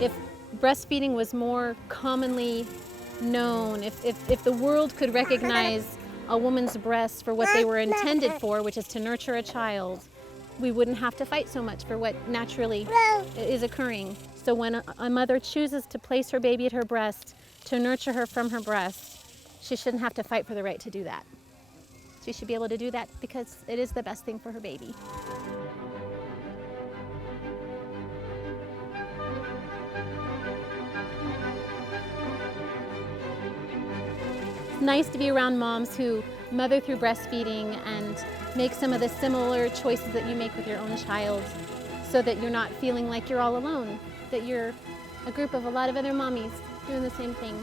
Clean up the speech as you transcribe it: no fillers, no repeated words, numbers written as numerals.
If breastfeeding was more commonly known, if the world could recognize a woman's breasts for what they were intended for, which is to nurture a child, we wouldn't have to fight so much for what naturally is occurring. So when a mother chooses to place her baby at her breast, to nurture her from her breast, she shouldn't have to fight for the right to do that. She should be able to do that because it is the best thing for her baby. It's nice to be around moms who mother through breastfeeding and make some of the similar choices that you make with your own child, so that you're not feeling like you're all alone, that you're a group of a lot of other mommies doing the same thing.